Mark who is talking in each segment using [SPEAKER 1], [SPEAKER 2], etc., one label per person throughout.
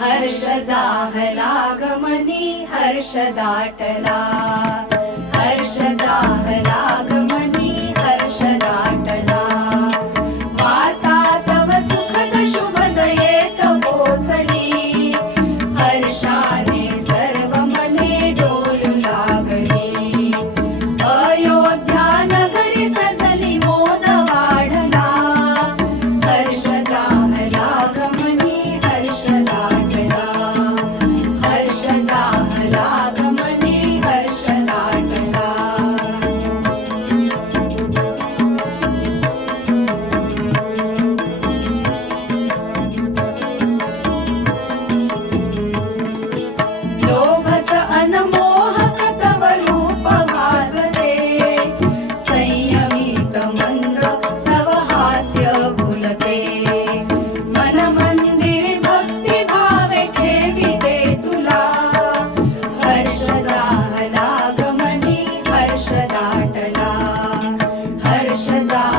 [SPEAKER 1] हर्ष जाहला गमनी हर्ष दाटला. मंद नवहास्य भुलते मन मंदिर भक्ती भावे ठेविते तुला। हर्ष झाला गमनी हर्ष दाटला हर्ष जा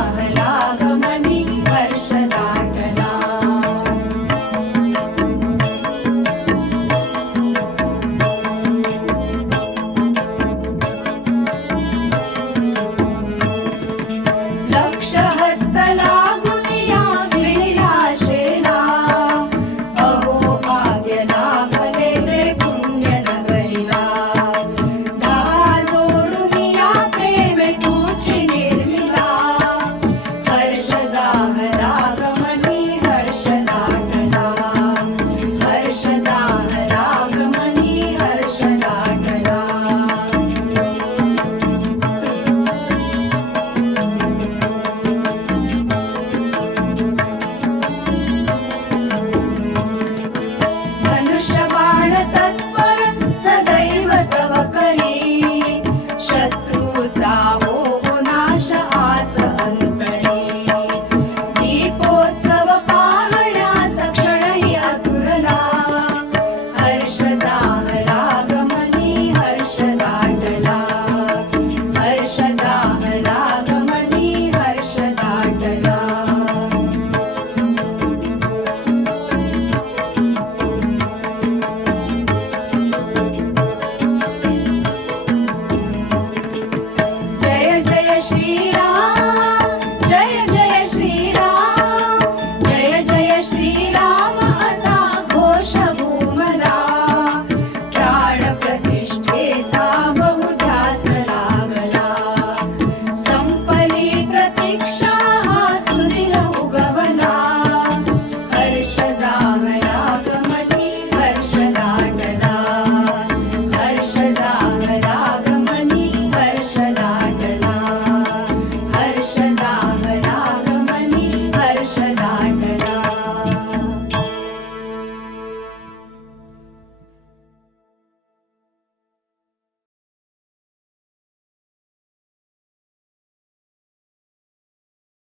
[SPEAKER 1] time.